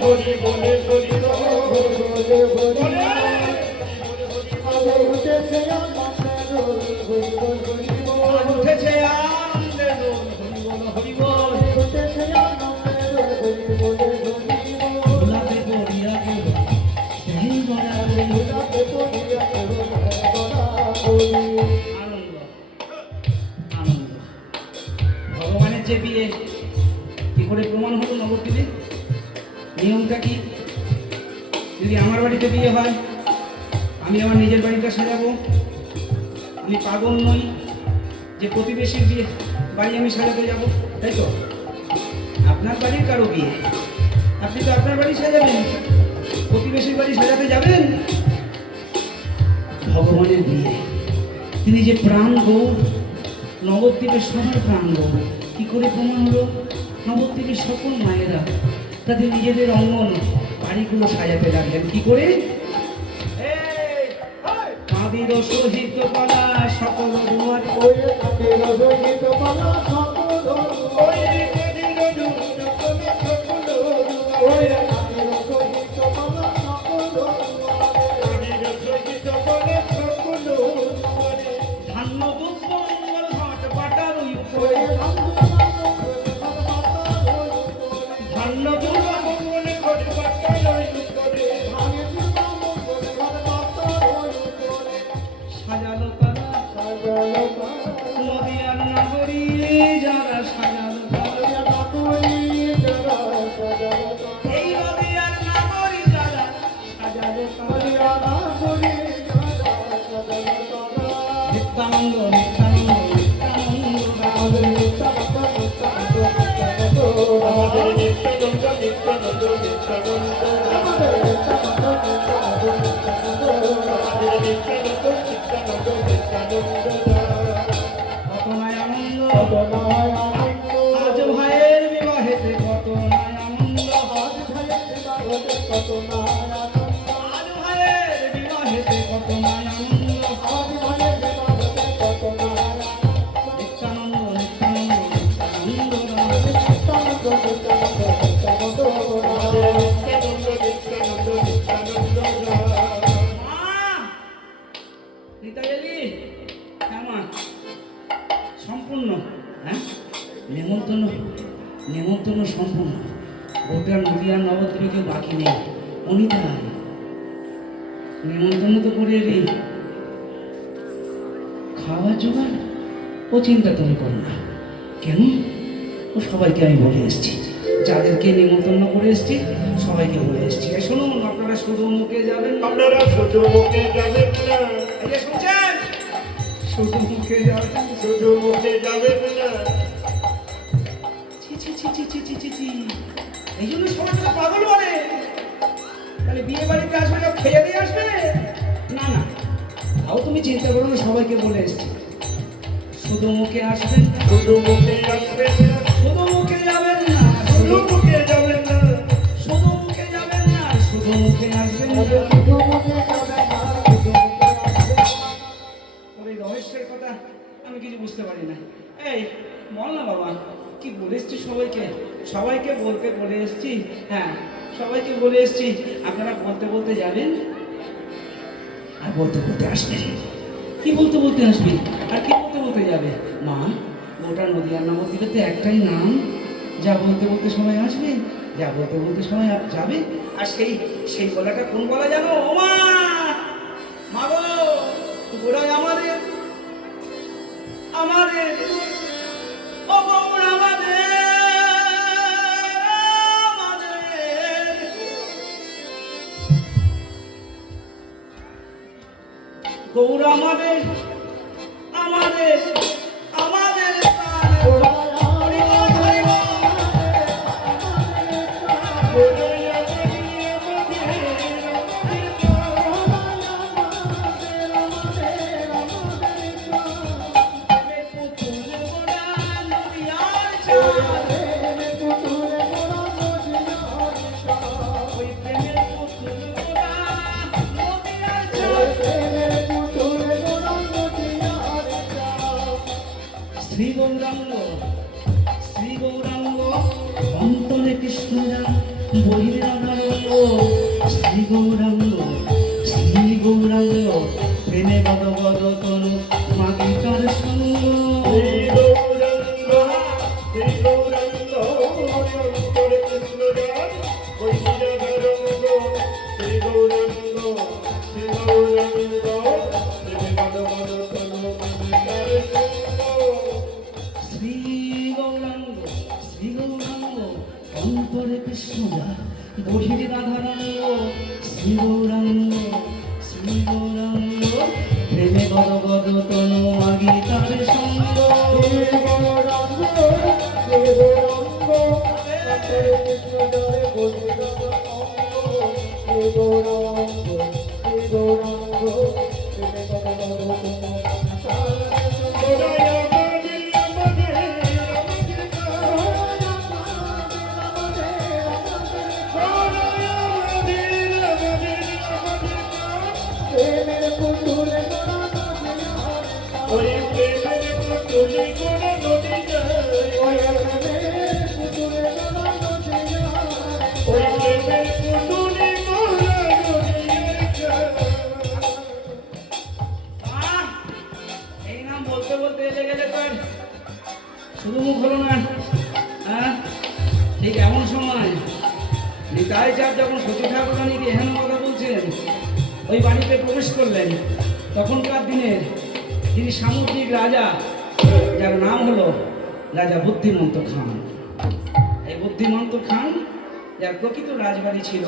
হরি বলে হরি উঠেছে আনন্দের রোল হরি বল হরি বল গোলাপে পড়িয়া গেল সেই গড়ালে গোলাপে পড়িয়া গেল আনন্দ আনন্দ ভগবানের যে বিয়ে কি করে প্রমাণ হলো নবদ্বীপে নিয়মটা কি যদি আমার বাড়িতে বিয়ে হয় আমি আমার নিজের বাড়িটা সাজাবো আমি পাগল নই যে প্রতিবেশীর বিয়ে বাড়ি আমি সাজাতে যাব তাই তো আপনার বাড়ির কারো বিয়ে আপনি তো আপনার বাড়ি সাজাবেন প্রতিবেশীর বাড়ি সাজাতে যাবেন ভগবানের বিয়ে তিনি যে প্রাণ গৌর নবদ্বীপের সবার প্রাণ গৌর কী করে প্রমাণ হলো নবদ্বীপের সকল মায়েরা তাদের নিজেদের অঙ্গন বাড়িগুলো সাজাতে লাগলেন কি করে কাঁদির সহিত পালা সকল দুয়ার কাঁদির সহিত পালা সকল ধান্য দুঃখ ঘাট বাটার উপরে ধান্য দুঃখ ঘাট বাটার উপরে সাজালো তারা নদিয়ার নাগরী যারা সাজালো এই নদিয়ার নাগরী যারা সাজালো নিত্যানন্দ নিত্যানন্দ আমাদের নিত্যানন্দ নিত্যানন্দ কত নাই আনন্দ আজ ভাইয়ের বিবাহেতে কত নাই আনন্দ আজ ভাইয়ের বিবাহেতে কত নাই আনন্দ নিত্যানন্দ সম্পূর্ণ হ্যাঁ নেমন্তন্ন সম্পূর্ণ গোটা নদিয়ার নবদ্বীপে কেউ বাকি নেই অনিতা নেমন্তন্ন তো করে এলি খাওয়ার জোগাড় ও চিন্তা তুমি করো না কেন ও সবাইকে আমি বলে এসেছি যাদেরকে নিমন্ত্রণ করে এসেছি সবাইকে বলে এসেছি শুনুন আপনারা শুধু মুখে যাবেন আপনারা শুধু মুখে যাবেন না এই শুনছেন শুধু মুখে যাবেন না এই জন্য সবাই তো পাগল বলে তাহলে বিয়ে বাড়িতে আসবে না খেয়ে দিয়ে আসবে না না তাও তুমি চিন্তা করো না সবাইকে বলে এসেছি শুধু মুখে আসবেন না শুধু মুখে আসবেন না শুধু মুখে যাবেন না শুধু মুখে যাবেন না শুধু মুখে যাবেন না শুধু মুখে আসবেন না শুধু মুখে যাবেন না ওই রহস্যের কথা আমি কিছু বুঝতে পারি না এই বল না বাবা কি বলে এসছি সবাইকে বলতে বলে এসছি হ্যাঁ সবাইকে বলে এসছি আপনারা বলতে বলতে যাবেন আর বলতে বলতে আসবেন কি বলতে বলতে আসবে আর কি বলতে বলতে যাবে মা গোটা নদিয়ার নবদ্বীপে একটাই নাম যা বলতে বলতে সময় আসবে যা বলতে বলতে সময় যাবে আর সেই গলাটা কোন গলা জানো ও মা গো গোড়ায় আমাদের ও গৌর আমাদের গৌর আমাদের অন্তরে কৃষ্ণ যা বহিরে রাধারাঙ্গ শ্রী গৌরাঙ্গ শ্রী গৌরাঙ্গ প্রেমে গদ গদ তনু আগি তার সঙ্গ গৌরাঙ্গ শ্রী গৌরাঙ্গ কৃষ্ণ জয় বহিরে রাধারাঙ্গ শ্রী গৌরাঙ্গ শ্রী গৌরাঙ্গ প্রেমে গদ গদ তনু শুধু মুখ হলো না। হ্যাঁ, ঠিক এমন সময় নিতাই চাঁদ যখন সতী ঠাকুরানীকে এহেন কথা বলছেন, ওই বাড়িতে প্রবেশ করলেন। তখনকার দিনের যিনি সামুদ্রিক রাজা, যার নাম হলো রাজা বুদ্ধিমন্ত খান। এই বুদ্ধিমন্ত খান, যার প্রকৃত রাজবাড়ি ছিল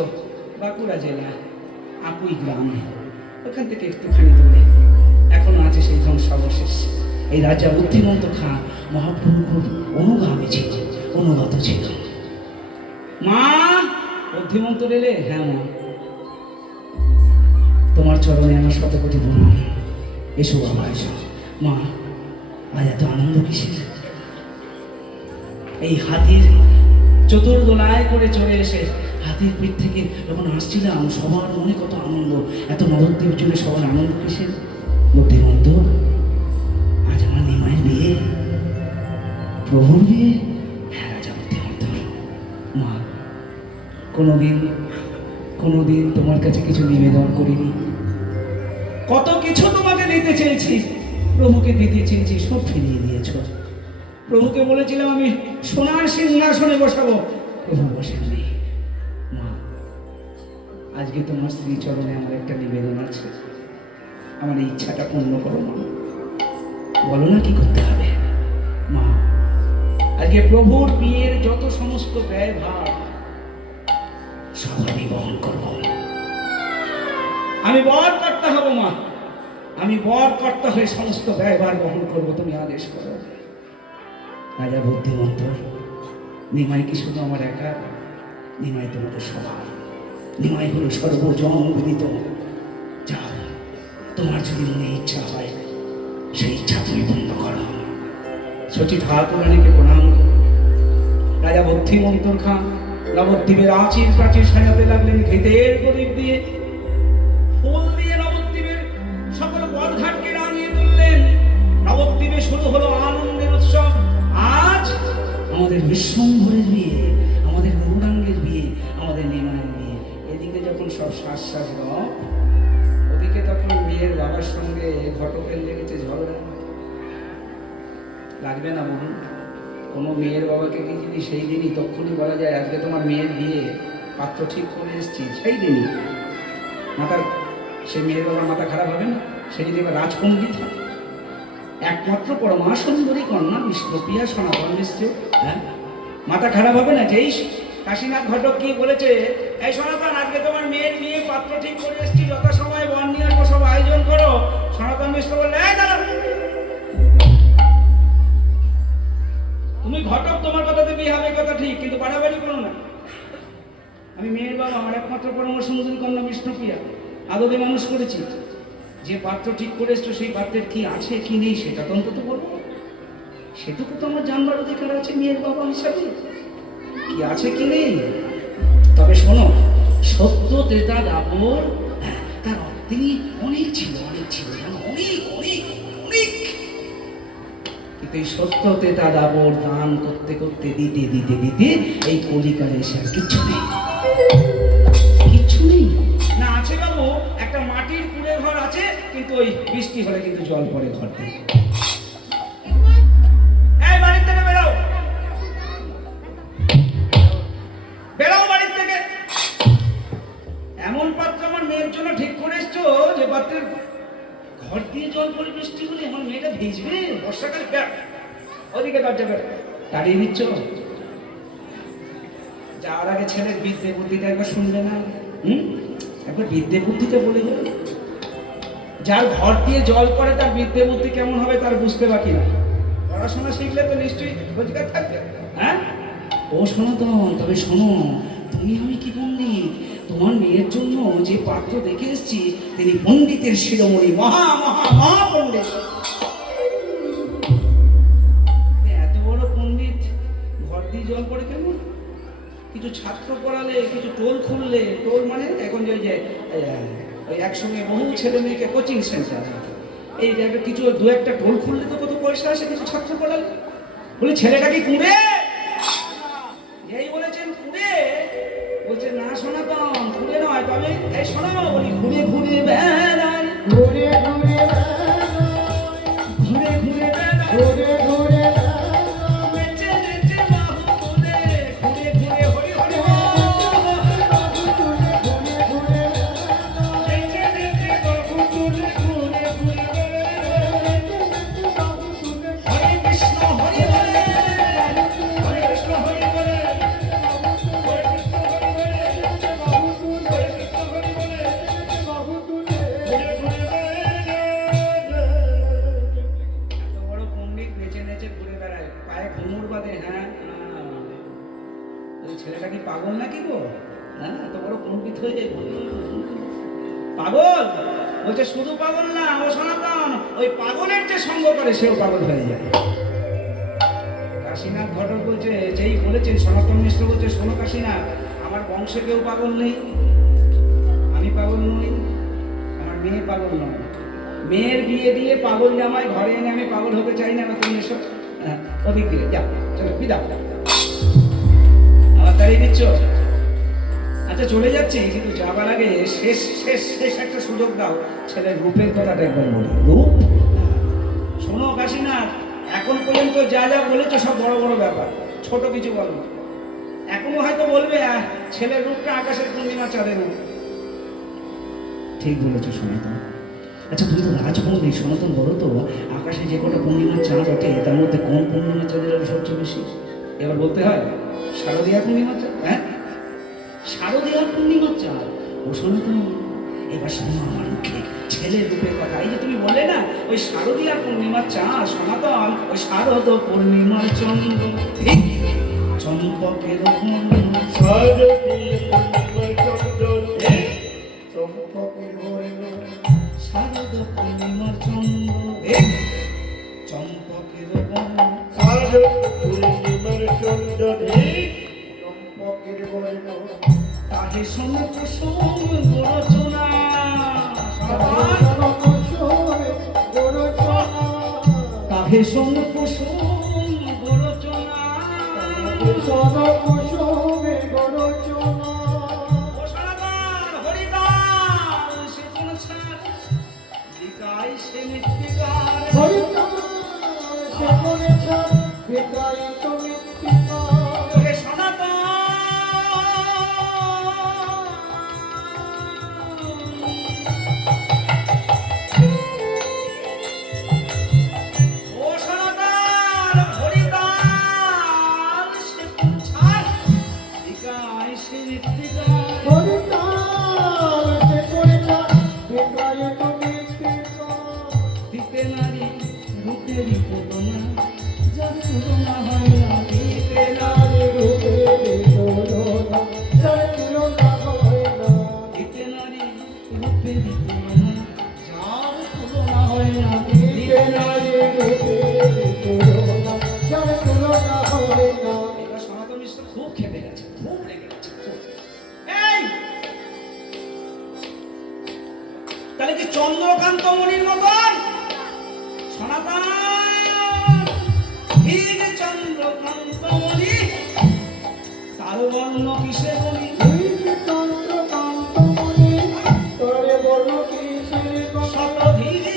বাঁকুড়া জেলা আকুই গ্রামে, ওখান থেকে একটুখানি দূরে এখনো আছে সেই ধ্বংসাবশেষ। এই রাজা বুদ্ধিমন্ত খান মহাপ্রভু খুব অনুগামী ছিল, অনুগত ছিল। মা, বুদ্ধিমন্ত রেলে? হ্যাঁ মা, তোমার চরণে আমার শত কোটি প্রণাম। এসো বাবা, এসো। মা, আজ এত আনন্দ কিসের? এই হাতির চতুর্দোলায় করে চলে এসে হাতির পিঠ থেকে যখন আসছিলাম, সবার মনে কত আনন্দ। এত নবদ্বীপ জুড়ে সবার আনন্দ কিসের? বুদ্ধিমন্ত, আজ আমার নিমাইয়ের বিয়ে, প্রভুর বিয়ে। হ্যাঁ রাজা বুদ্ধিমন্ত। মা, কোনোদিন তোমার কাছে কিছু নিবেদন করিনি। কত কিছু তোমাকে দিতে চেয়েছি, প্রভুকে দিতে চেয়েছি, সব ফিরিয়ে দিয়েছ। প্রভুকে বলেছিলাম আমি সোনার সিংহাসনে বসাবো, প্রভু বসেননি। মা, আজকে তোমার শ্রীচরণে আমার একটা নিবেদন আছে, আমার এই ইচ্ছাটা পূর্ণ করো মা। বলো না কি করতে হবে? মা, আজকে প্রভুর বিয়ের যত সমস্ত ব্যয়ভার সব আমি বহন করব। আমি বর কর্তা হব মা, আমি বর কর্তা হয়ে সমস্ত ব্যয়ভার বহন করব, তুমি আদেশ করো। রাজা বুদ্ধিমন্ত, নিমাই কি শুধু আমার একা? নিমাই তোমাদের সবার, নিমাই হলো সর্বজন বিদিত। যাও, তোমার যদি মনে ইচ্ছা হয় সেই ইচ্ছা তুমি বন্ধ করো। সতী ঠাকুরানীকে প্রণাম করো। রাজা বুদ্ধিমন্ত খান নবদ্বীপের আচির প্রাচীর সাজাতে লাগলেন ঘেতের প্রদীপ দিয়ে, ফুল দিয়ে নবদ্বীপের সকল পথঘাটকে রাঙিয়ে তুললেন। নবদ্বীপে শুরু হলো আনন্দের উৎসব। আজ আমাদের বিশ্বম্ভরের বিয়ে, আমাদের গৌরাঙ্গের বিয়ে, আমাদের নিমায়ের বিয়ে। এদিকে যখন সব শ্বাস রব, ওদিকে তখন মেয়ের বাবার সঙ্গে ঘটকের লেগেছে ঝগড়া। লাগবে না বলুন? কোনো মেয়ের বাবাকে কি যদি সেই দিনই তখনই বলা যায় আজকে তোমার মেয়ের বিয়ে, পাত্র ঠিক করে এসছি, সেই দিনই সে মেয়ের বাবার মাথা খারাপ হবে না? সে যদি এবার রাজপণ্ডিত হয়, একমাত্র পরমা সুন্দরী কন্যা বিষ্ণুপ্রিয়া সনাতন মিশ্র, হ্যাঁ, মাথা খারাপ হবে না? যেই কাশীনাথ ঘটক কি বলেছে, এই সনাতন আজকে তোমার মেয়ের বিয়ে, পাত্র ঠিক করে এসছি, যথাসময়ে বর নিয়ে আসবো, সব আয়োজন করো। সনাতন মিশ্র বললে, তুমি ঘটক, তোমার কথাতে বিয়ে হবে, কথা ঠিক, কিন্তু বাড়াবাড়ি করো না। আমি মেয়ের বাবা, আমার একমাত্র পরম সুন্দরী কন্যা বিষ্ণুপ্রিয়া আদরে মানুষ করেছি। যে পাত্র ঠিক করে এসছো সেই পাত্রের কি আছে কি নেই সেটা তো অন্তত বলবো, সেটুকু তো আমার জানবার অধিকার আছে মেয়ের বাবা হিসাবে, কি আছে কি নেই। তবে শোনো, সত্য ত্রেতা দাপর, তার তিনি অনেক ছিল জানো, অনেক অনেক অনেক। কিন্তু এই সত্য ত্রেতা দাপর দান করতে করতে দিতে দিতে দিতে এই কলিকালে এসে আর কিচ্ছু নেই, কিচ্ছু নেই। না আছে বাবু, একটা মাটির কুড়ে ঘর আছে, কিন্তু ওই বৃষ্টি হলে কিন্তু জল পড়ে ঘর দিয়ে। এই বাড়ির থেকে বেরাও, বেরাও বাড়ির থেকে। এমন পাত্র আমার মেয়ের জন্য ঠিক করে এসছো যে পাত্রের ঘর দিয়ে জল পড়ে বৃষ্টি হলে আমার মেয়েটা ভিজবে বর্ষাকালে। ওদিকে দরজা বেরো, তাড়িয়ে দিচ্ছ। যাওয়ার আগে ছেলের বিদ্যে বুদ্ধিটা একবার শুনবে না? একবার বিদ্যে বুদ্ধিটা বলে যাবে। যার ঘর দিয়ে জল পড়ে তার বিদ্যে বুদ্ধি কেমন হবে তার বুঝতে বাকি না। পড়াশোনা শিখলে তো নিশ্চয়ই রোজগার থাকবে। হ্যাঁ, ও শোনো তো, তবে শোনো, তুমি আমি কি পণ্ডিত, তোমার মেয়ের জন্য যে পাত্র দেখে এসেছি তিনি পণ্ডিতের শিরোমণি, মহা মহা মহা পণ্ডিত। এত বড় পণ্ডিত ঘর দিয়ে জল পড়ে কেন? কিছু ছাত্র পড়ালে, কিছু টোল খুললে, টোল মানে এখন যে ওই একসঙ্গে বহু ছেলে মেয়েকে কোচিং সেন্টার, এই কিছু দু একটা টোল খুললে তো কত পয়সা আসে কিছু ছাত্র পড়ালে। বলি ছেলেটা কি কুঁড়ে? এই বলেছেন কুঁড়ে, বলছে না সনাতন কুঁড়ে নয়, তবে এই শোনো বলি ঘুরে ঘুরে বেড়ায়, ঘুরে ঘুরে ঘুরে ঘুরে ঘুরে ঘুরে ছেলেটা কি পাগল নাকি গো? হ্যাঁ, এত বড় পণ্ডিত হয়ে যায় পাগল? বলছে শুধু পাগল না, ও সনাতন ওই পাগলের যে সঙ্গ করে সেও পাগল হয়ে যায়। কাশীনাথ ঘটক বলছে, যেই বলেছেন সনাতন মিশ্র বলছে, শোনো কাশীনাথ, আমার বংশে কেউ পাগল নেই, আমি পাগল নই, আমার মেয়ে পাগল নয়। মেয়ের বিয়ে দিয়ে পাগল জামাই ঘরে এনে আমি পাগল হতে চাই না। তুমি এসব ওদিক দিয়ে যা, চলো বিদাও, আমার তাড়িয়ে দিচ্ছ। আচ্ছা চলে যাচ্ছি, কিন্তু যাবার আগে শেষ শেষ শেষ একটা সুযোগ দাও, ছেলের রূপের কথাটা একবার বলি। রূপ শোনো কাশীনাথ, এখন পর্যন্ত যা যা বলেছো সব বড় বড় ব্যাপার, ছোট কিছু বলো। এখনো হয়তো বলবে ছেলের রূপটা আকাশের পূর্ণিমা চাঁদের রূপ। ঠিক বলেছো সনাতন। আচ্ছা তুমি তো রাজপণ্ডিত, সনাতন বলো তো, আকাশে যে কটা পূর্ণিমার চাঁদ ওঠে তার মধ্যে কোন পূর্ণিমার চাঁদের আলো সবচেয়ে বেশি? এবার বলতে হয় শারদীয়া পূর্ণিমার চাঁদ। হ্যাঁ, শারদীয়া পূর্ণিমার চাঁদ। ও সনাতন, এবার শোনো আমার মুখে ছেলের রূপের কথা। এই যে তুমি বললে না ওই শারদীয়া পূর্ণিমার চাঁদ, সনাতন ওই শারদ পূর্ণিমার চন্দ্র চম্পকের শারদ পূর্ণিমার চন্দ্র চম্পকের তাহে শোন কুসুম রচনা, তাহে শোন কুসুম রচনা, হরিদাস সে কোন ছাড় বিকায় সে মৃত্তিকার, তাহলে কি চন্দ্রকান্ত মণির মতন সনাতন ঠিক চন্দ্রকান্ত মণি তার বর্ণ কিসে বলি? চন্দ্রকান্ত মণি তার বর্ণ কিসে শতধীরে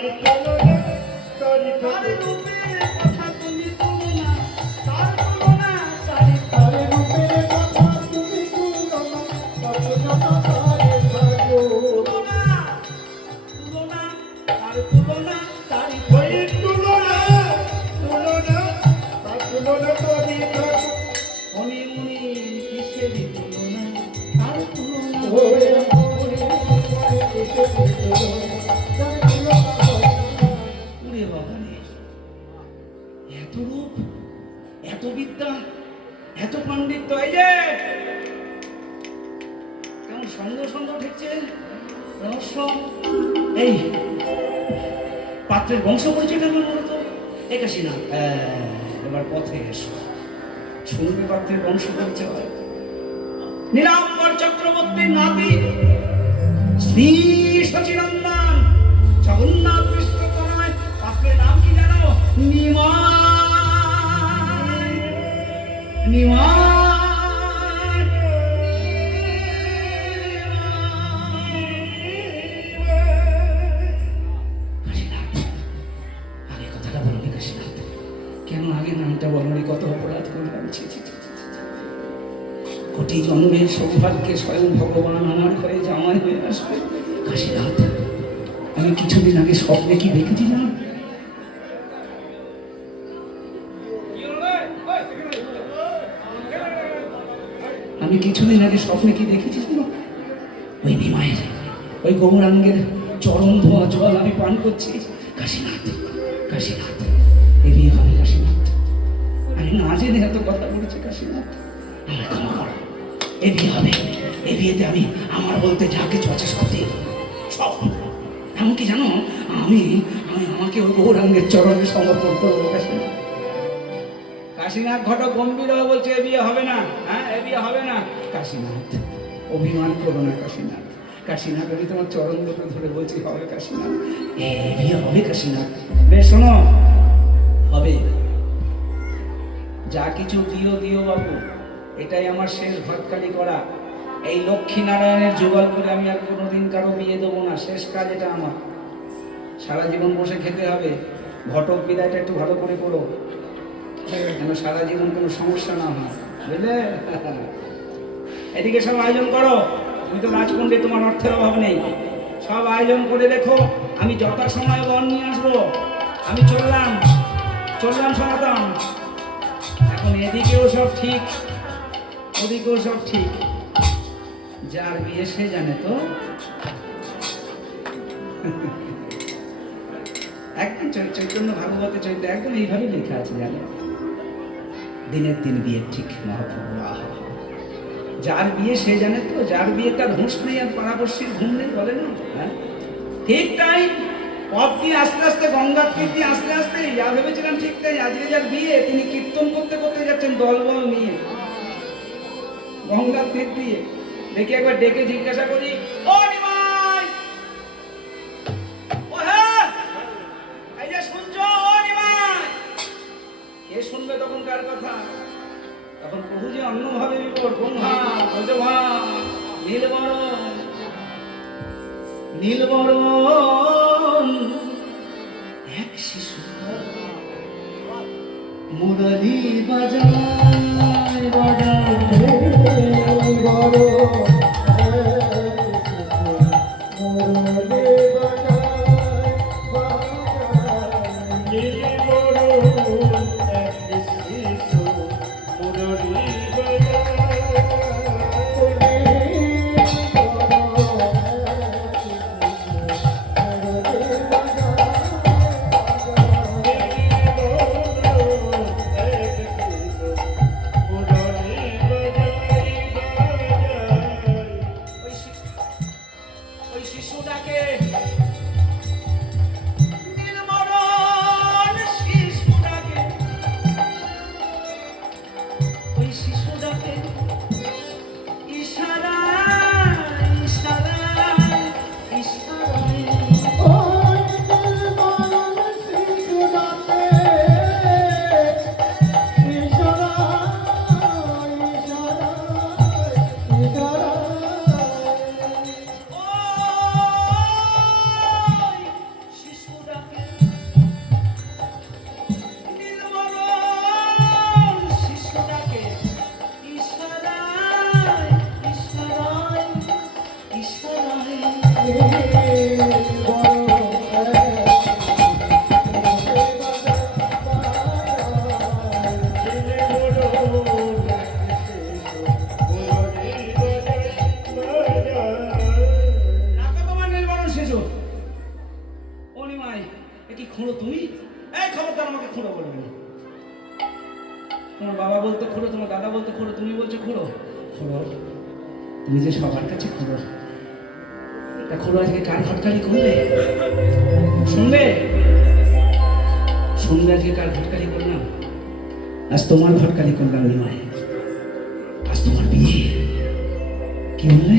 তার রূপের কথা তুমি তুলনা, তার তুলনা তারি তার রূপের কথা তুমি তুলনা, তুলনা, তুলনা, তার তুলনা তারি ওই তুলনা তার তুলনা করি থাকো। মনে মনে কিসেরই তুলনা, তার তুলনা ওরে মনে মনে এসে বলো, তার তুলনা ওরে বাবা রে, এত রূপ, এত বিদ্যা, এত পাণ্ডিত্য, এই যে কেমন সন্দেহ সন্দেহ ঠেকছে রহস্য। এই পাত্রের বংশ পরিচয়টা আমার মনে তো একাশি না। এবার পথে এসো, শুনবে পাত্রের বংশ পরিচয়। নীলাম্বর চক্রবর্তীর নাতি শ্রী সচিনন্দন জগন্নাথ মিশ্র তনয়। পাত্রের নাম কি জানো? নিমাই। নিমাই কাশীনাথ, আগে কথাটা বলনি কাশীনাথ, কেন আগে নামটা বলনি? কত অপরাধ করলাম, ছি ছি ছি ছি ছি। কোটি জন্মের সৌভাগ্যে স্বয়ং ভগবান আমার ঘরে জামাই হয়ে আসবে। কাশীনাথ, আমি কিছুদিন আগে স্বপ্নে কি দেখেছি জানো? আমি কিছুদিন আগে স্বপ্নে কি দেখেছি জানো? ওই নিমায়ের, ওই গৌরাঙ্গের চরম ধোয়া জল আমি পান করছি। কাশীনাথ, কাশীনাথ, এ বিয়ে হবে কাশীনাথ। আমি না জেনে এত কথা বলেছি কাশীনাথ, আমার ক্ষমা করো। এ বিয়ে হবে, এ বিয়েতে আমি আমার বলতে যা কিছু আছে সব দিয়ে দেবো, সব। এমনকি জানো, আমি আমি আমাকে ওই গৌরাঙ্গের চরণে সমর্পণ করবো কাশীনাথ। কাশীনাথ ঘটক গম্ভীর হয়ে বলছে এ বিয়ে হবে না, হ্যাঁ এ বিয়ে হবে না। কাশীনাথ, অভিমান করো না কাশীনাথ। কাশীনাথ, আমি তোমার চরণ দুটো ধরে বলছি হবে কাশীনাথ, এ বিয়ে হবে কাশীনাথ। বেশ শোনো, হবে। যা কিছু দিও দিও বাবু, এটাই আমার শেষ ভাতকালি করা। এই লক্ষ্মী নারায়ণের জোগাড় করে আমি আর কোনোদিন কারো বিয়ে দেবো না, শেষ কাজ এটা আমার। সারা জীবন বসে খেতে হবে। ঘটক বিদায়টা একটু ভালো করে করো, যেন সারা জীবন কোনো সমস্যা না হয়, বুঝলে? এদিকে সব আয়োজন করো। তুমি তো রাজকুণ্ডে, তোমার অর্থের অভাব নেই। সব আয়োজন করে দেখো, আমি যথাসময়ে বর নিয়ে আসবো। আমি চললাম সনাতন। এখন এদিকেও সব ঠিক, ওদিকেও সব ঠিক। যার বিয়ে সে জানে তো। একদম চৈতন্য ভাগবতে চৈত্য একদম এইভাবে লেখা আছে, জানে? দিনের দিন বিয়ে ঠিক মহাপ্রভু। যার বিয়ে সে জানে তো, যার বিয়ে তার হুঁশ নেই আর পাড়াপড়শির ঘুম নেই, বলে না? হ্যাঁ, ঠিক তাই। পথ দিয়ে আস্তে আস্তে, গঙ্গার তীর দিয়ে আস্তে আস্তে যা ভেবেছিলাম ঠিক তাই। আজকে যার বিয়ে, তিনি কীর্তন করতে করতে যাচ্ছেন দলবল নিয়ে গঙ্গার তীর দিয়ে। দেখি একবার ডেকে জিজ্ঞাসা করি, ও নিমাই, ও হ্যাঁ, এই যে শুনছো? ও নিমাই। কে শুনবে তখন কার কথা? তখন প্রভু যে অন্যভাবে বিপদ, ব্রহ্মা ভজভা নীলবরণ, নীলবরণ এক শিশু মুরলী বাজায় বাজায় বড় নিমাই, এ কি খুঁড়ো তুমি? এই খবরদার আমাকে খুঁড়ো বলবে না। তোমার বাবা বলতো খুঁড়ো, তোমার দাদা বলতো খুঁড়ো, তুমি বলছো খুঁড়ো। খুঁড়ো, তুমি যে সবার কাছে খুঁড়ো। তা খুঁড়ো আজকে কার ঘটকালি করলে? শুনবে? শুনবে আজকে কার ঘটকালি করলাম? আজ তোমার ঘটকালি করলাম নিমাই। আজ তোমার বিয়ে। কি বললে?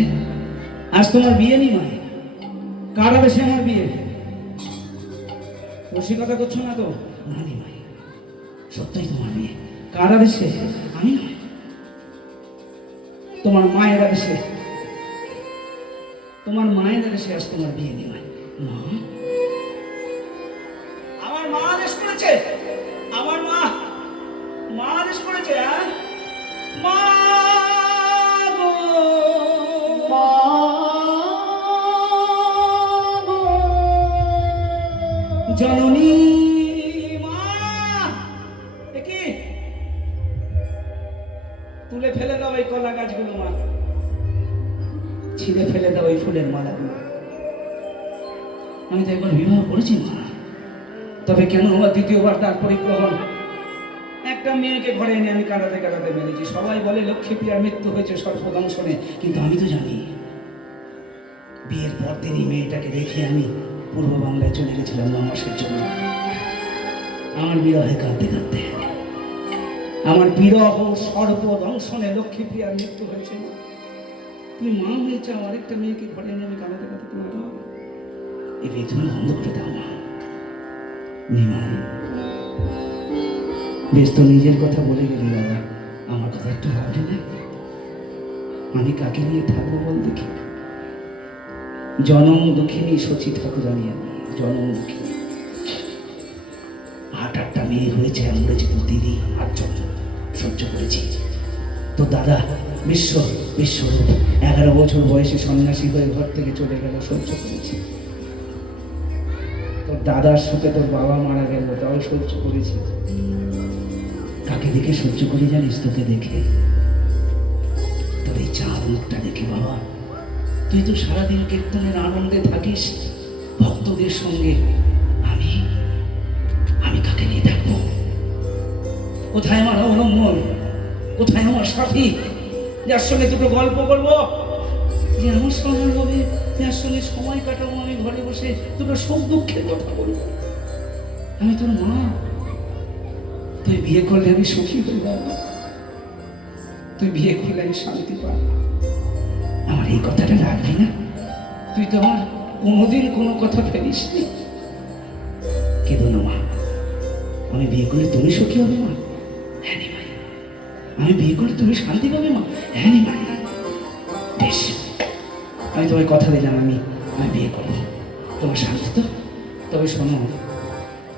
আজ তোমার বিয়ে নিমাই। কার আদেশে আমার বিয়ে? রসিকতা করছো না তো? না নিমাই, সত্যই তোমার বিয়ে। কার আদেশে? আমি নয়, তোমার মায়ের আদেশে। তোমার মায়ের আদেশে আজ তোমার বিয়ে নিমাই। মা, আমার মা আদেশ করেছে। আমার মা আদেশ করেছে। হ্যাঁ মা গো, মা জননী মা। এ কি? তুলে ফেলে দাও এই কলা গাছগুলো মা, ছিঁড়ে ফেলে দাও এই ফুলের মালাগুলো। আমি তো একবার বিবাহ করেছি মা, তবে কেন আমার দ্বিতীয়বার তার পরিগ্রহণ? একটা মেয়েকে ঘরে এনে আমি কাঁদাতে কাঁদাতে মেরেছি। সবাই বলে লক্ষ্মীপ্রিয়ার মৃত্যু হয়েছে সর্পদংশনে, কিন্তু আমি তো জানি বিয়ের পর দিনই মেয়েটাকে রেখে আমি পূর্ব বাংলায় চলে গেছিলাম 9 মাসের জন্য। আমার বিরহে কাঁদতে কাঁদতে, আমার বিরহ সর্পদংশনে লক্ষ্মীপ্রিয়ার মৃত্যু হয়েছে। তুমি মা হয়েছে, আরেকটা মেয়েকে ঘরে এনে আমি কাঁদাতে কাঁদাতে মেরে এই বিয়ে তুমি বন্ধ করে দাও না নিমাই। বেশ তো নিজের কথা বলে গেলি বাবা, আমার কথা একটু ভাবলি না? আমি কাকে নিয়ে থাকবো বল দেখি? জনম দুঃখিনী শচী ঠাকুরানী আমি, জনম দুঃখিনী। 8টা মেয়ে হয়েছে, মরেছে তো দিদি, 8 জন সহ্য করেছি। তো দাদা বিশ্বরূপ 11 বছর বয়সে সন্ন্যাসী হয়ে ঘর থেকে চলে গেল, সহ্য করেছি। তোর দাদার সাথে তোর বাবা মারা গেল, তাও সহ্য করেছি। কাকে দেখে সহ্য করি জানিস? তোকে দেখে, তোর এই চাঁদ মুখটা দেখে বাবা। তুই তো সারাদিন কীর্তনের আনন্দে থাকিস ভক্তদের সঙ্গে। আমি কাকে নিয়ে থাকবো? কোথায় আমার অবলম্বন? কোথায় আমার সাথী, যার সঙ্গে দুটো গল্প করবো, যে আমার সঙ্গে হবে, যার সঙ্গে সময় কাটাবো? আমি ঘরে বসে দুটো সুখ দুঃখের কথা বলবো। আমি তোর মা, তুই বিয়ে করলে আমি সুখী হয়ে যাব, তুই বিয়ে করলে আমি শান্তি পাব। আমার এই কথাটা রাখবি না? তুই তো আমার কোনোদিন কোনো কথা ফেলিসনি। কেঁদো না মা, আমি বিয়ে করলে তুমি সুখী হবে মা। হ্যাঁ নি ভাই, আমি বিয়ে করলে তুমি শান্তি পাবে মা। হ্যাঁ নি ভাই, বেশ, আমি তোমায় কথা দিলাম, আমি বিয়ে করবো, তোমার শান্তি তো। তবে শোনো,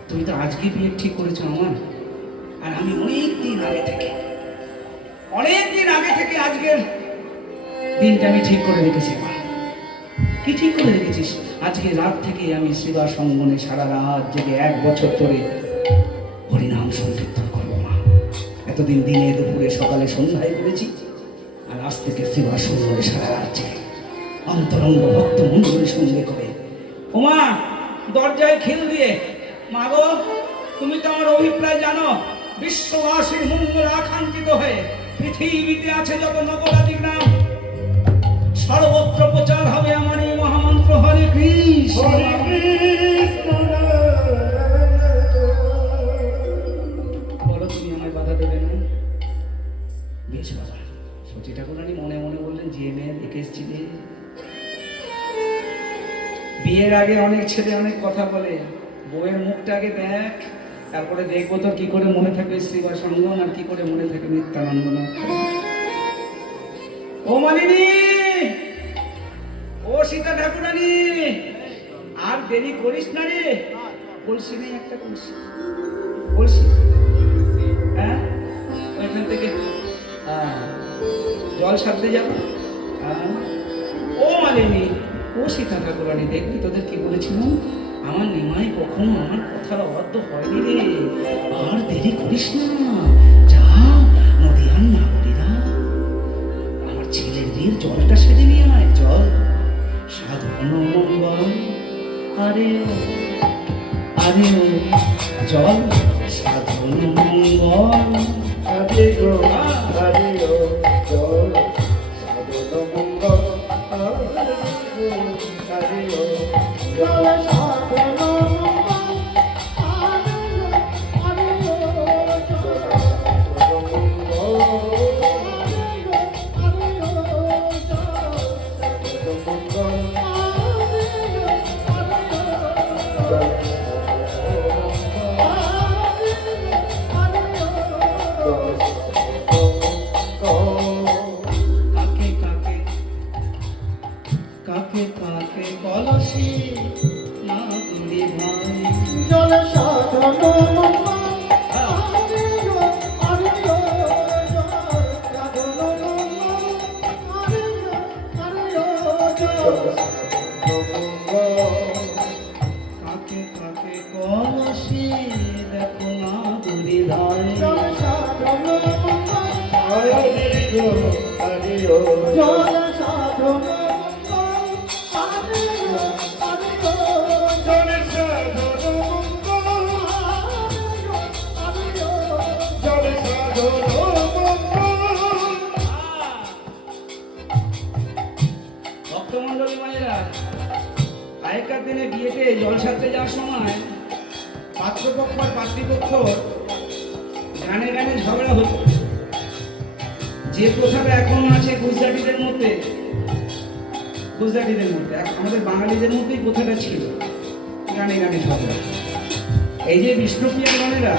তুমি তো আজকে বিয়ে ঠিক করেছো আমার, আর আমি অনেক দিন আগে থেকে আজকের দিনটা আমি ঠিক করে রেখেছি মা। কি ঠিক করে রেখেছিস? আজকে রাত থেকে আমি সেবা সঙ্গনে সারা রাত জেগে 1 বছর ধরে হরিনাম সংকীর্তন করবো মা। এতদিন দিনে দুপুরে সকালে সন্ধ্যায় করেছি, আর আজ থেকে সেবা সঙ্গনে সারা রাত জেগে অন্তরঙ্গ ভক্ত মন্ডলীর সঙ্গে করে। ওমা, দরজায় খিল দিয়ে, মা গো, তুমি তো আমার অভিপ্রায় জানো। বিশ্ববাসীর মঙ্গল আকাঙ্ক্ষিত হয়ে পৃথিবীতে আছে যত নগরাধিক নাম, সর্বত্র প্রচার হবে আমার এই মহামন্ত্র হরে কৃষ্ণ। বলো, তুমি আমায় বাধা দেবে না? বেশ বাবা। শচী ঠাকুরানী মনে মনে বললেন, যে মেয়ে দেখে এসেছিলে, বিয়ের আগে অনেক ছেলে অনেক কথা বলে, বউয়ের মুখটা আগে দেখ, তারপরে দেখবো তো কি করে মনে থাকে শ্রীবা সঙ্গম, আর কি করে মনে থাকে নিত্যানন্দ। ও মালিনী, ও সীতা ঠাকুরানী, আর দেরি করিস না রে। কলসি নেই? একটা কলসি, হ্যাঁ, ওইখান থেকে জল সারতে যাবো। ও মালিনী, ও সীতা ঠাকুরানী, দেখবি তোদের কি বলেছিলাম, আমার নিমাই কখনো আমার কথার অবাধ্য হয়নি রে। আর দেরি করিস না, যা নদীয়ার নাগরীরা আমার ছেলের বিয়ের জলটা সেরে নিয়ে আয়। জল সাধন মঙ্গল, আরে আরে ও জল সাধন মঙ্গল হরে গো হরে গো জল সাধন মঙ্গল হরে গো হরে গো জল সাধন মঙ্গল হরে গো হরে গো জল সাধন মঙ্গল হরে গো জল সাধন মঙ্গল কাকে কাকে কাকে কাকে কলসি না দিদি ভাই জল সাধন মঙ্গল হরে গো হরে গো জল সাধন মঙ্গল হরে গো হরে গো জল সাধন মঙ্গল কাকে কাকে কলসি দেখো না দিদি ভাই জল সাধন মঙ্গল হরে গো হরে গো জল সাধন মঙ্গল হরে গো হরে গো জল সাধন মঙ্গল হরে গো জল সাধন মঙ্গল ভক্তমন্ডলী মায়েরা আগেকার দিনে বিয়েতে জল সারতে যাওয়ার সময় পাত্রপক্ষ আর পাত্রীপক্ষ গানে গানে ঝগড়া হতো। যে প্রথাটা এখনো আছে গুজরাটিদের মধ্যে আমাদের বাঙালিদের মধ্যেই প্রথাটা ছিল গানে গানে ঝগড়া। এই যে বিষ্ণুপ্রিয়ার গণেরা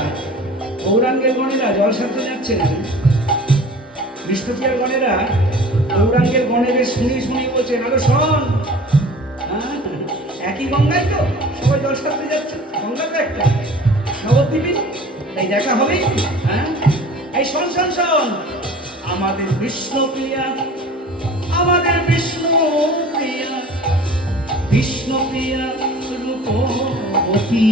গৌরাঙ্গের গণেরা জল সারতে যাচ্ছেন, বিষ্ণুপ্রিয়ার গণেরা গৌরাঙ্গের গণেদের শুনি বলছেন আরো শোন, হ্যাঁ, একই গঙ্গায় তো সবাই জল সারতে যাচ্ছে, গঙ্গা তো একটা নবদ্বীপে, এই দেখা হবেই। হ্যাঁ, এই শোন শোন শোন, আমাদের বিষ্ণুপ্রিয়া রূপবতী, আমাদের বিষ্ণু প্রিয়া বিষ্ণু প্রিয়া রূপবতী,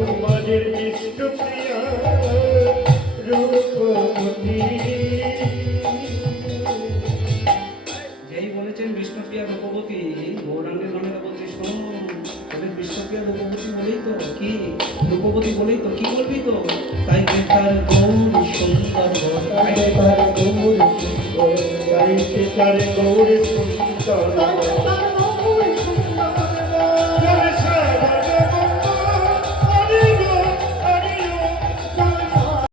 আমাদের বিষ্ণু প্রিয়া রূপবতী। যেই বলেছেন বিষ্ণুপ্রিয়া রূপবতী, গৌরাঙ্গের গণেরা বলছে শোন, ওদের বিষ্ণুপ্রিয়া রূপবতী বলেই তো কি রূপবতী বলেই তো কি বলবি তো, তাই যে তার গৌর সুন্দর তারে তার গৌর সুন্দর, তারে তার গৌর সুন্দর।